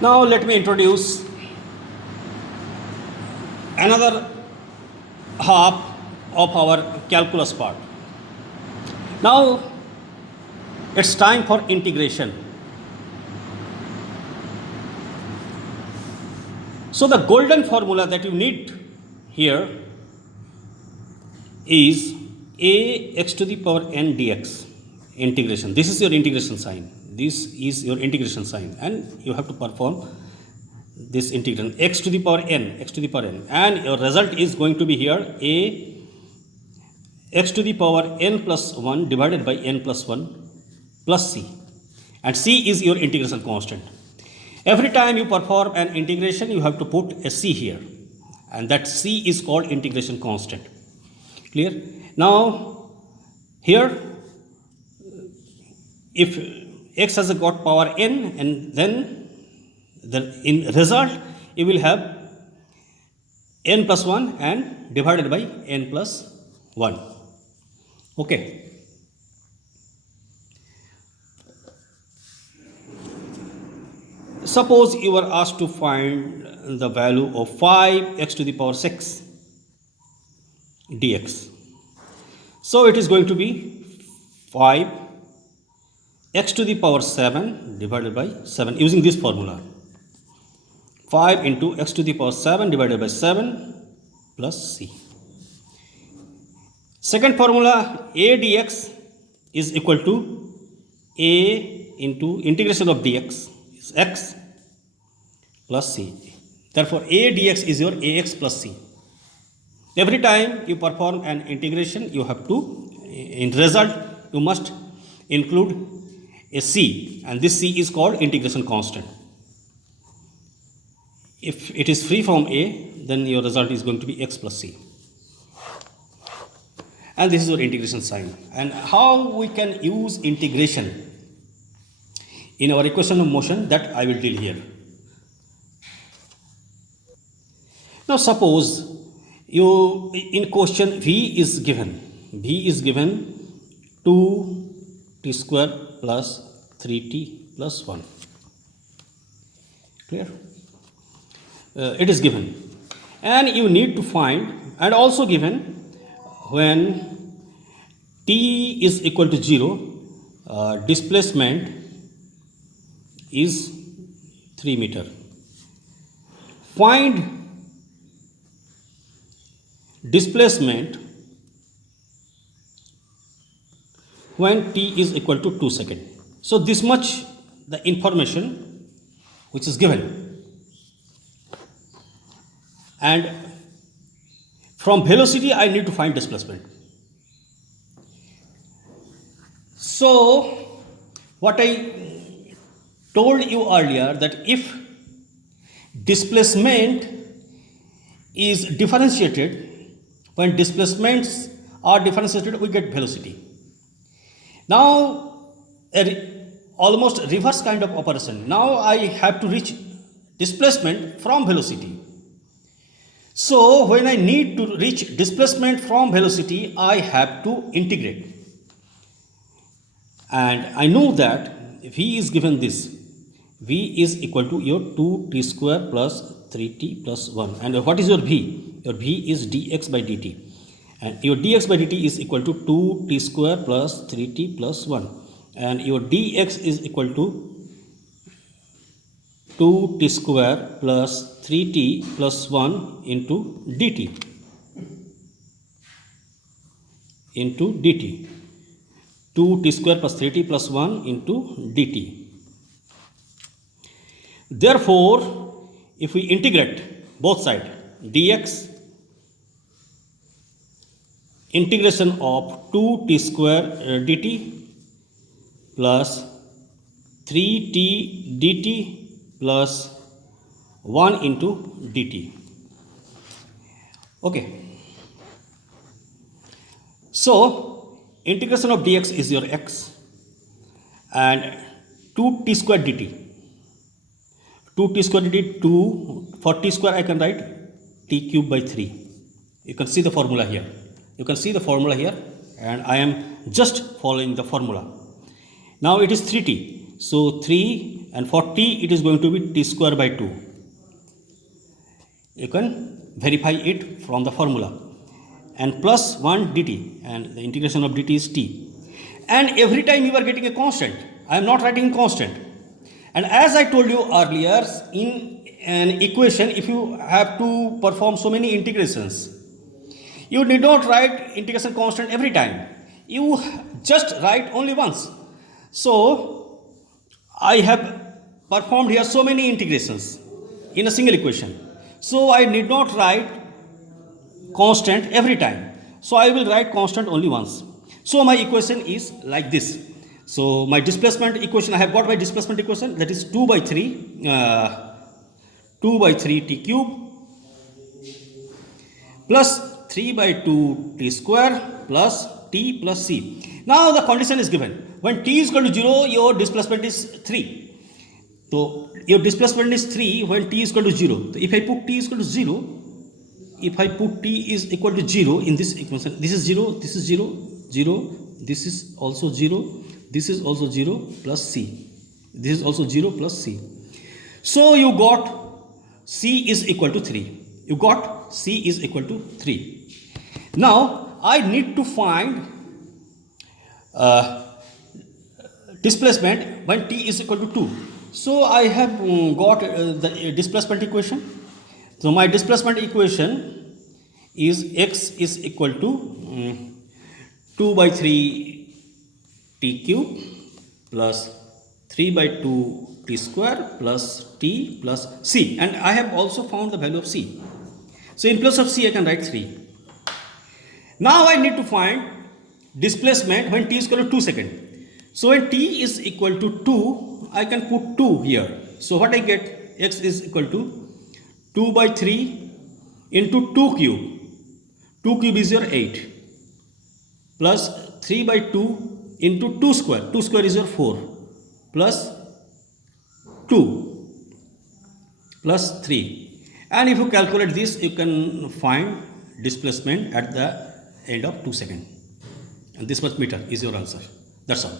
Now let me introduce another half of our calculus part. Now it's time for integration. So the golden formula that you need here is ax to the power n dx integration. This is your integration sign. This is your integration sign, and you have to perform this integration x to the power n, and your result is going to be here a x to the power n plus 1 divided by n plus 1 plus c, and c is your integration constant. Every time you perform an integration, you have to put a c here, and that c is called integration constant. Clear? Now here, if x has got power n, and then in result you will have n plus 1 and divided by n plus 1. Okay. Suppose you are asked to find the value of 5x to the power 6 dx. So it is going to be 5x to the power 7 divided by 7 using this formula. 5 into x to the power 7 divided by 7 plus c. Second formula, a dx is equal to a into integration of dx is x plus c. Therefore, a dx is your ax plus c. Every time you perform an integration, you have to, in result, you must include a c, and this c is called integration constant. If it is free from a, then your result is going to be x plus c. And this is your integration sign. And how we can use integration in our equation of motion, that I will deal here. Now suppose you, in question v is given 2t square plus 3t plus 1. Clear? It is given, and you need to find, and also given when t is equal to 0, displacement is 3 meter. Find displacement when t is equal to 2 seconds. So this much the information which is given, and from velocity I need to find displacement. So what I told you earlier, that if displacement is differentiated, when displacements are differentiated, we get velocity. Now almost reverse kind of operation. Now I have to reach displacement from velocity. So when I need to reach displacement from velocity, I have to integrate. And I know that v is given this. V is equal to your 2t square plus 3t plus 1. And what is your v? Your v is dx by dt. And your dx by dt is equal to 2t square plus 3t plus 1. And your dx is equal to 2t square plus 3t plus 1 into dt. 2t square plus 3t plus 1 into dt. Therefore, if we integrate both sides, dx integration of 2t square dt plus 3t dt plus 1 into dt. Okay. So integration of dx is your x, and 2t square dt. 2t square dt, 2 for t square I can write t cube by 3. You can see the formula here. And I am just following the formula. Now it is 3t. So 3 and for t it is going to be t square by 2. You can verify it from the formula, and plus 1 dt, and the integration of dt is t, and every time you are getting a constant. I am not writing constant. And as I told you earlier, in an equation, if you have to perform so many integrations, you need not write integration constant every time. You just write only once. So I have performed here so many integrations in a single equation. So I need not write constant every time. So I will write constant only once. So my equation is like this. So my displacement equation, I have got my displacement equation, that is 2 by 3 t cube plus 3 by 2 t square plus t plus c. Now the condition is given. When t is equal to 0, your displacement is 3. So your displacement is 3 when t is equal to 0. So if I put t is equal to 0, if I put t is equal to 0 in this equation, this is 0, this is 0, 0, this is also 0, this is also 0 plus c. This is also 0 plus c. So you got c is equal to 3. You got c is equal to 3. Now I need to find displacement when t is equal to 2. So I have got the displacement equation. So my displacement equation is x is equal to 2 by 3 t cube plus 3 by 2 t square plus t plus c, and I have also found the value of c. So in place of c I can write 3. Now I need to find displacement when t is equal to 2 seconds. So when t is equal to 2, I can put 2 here. So what I get, x is equal to 2 by 3 into 2 cube. 2 cube is your 8 plus 3 by 2 into 2 square. 2 square is your 4 plus 2 plus 3. And if you calculate this, you can find displacement at the end of 2 seconds. And this much meter is your answer. That's all.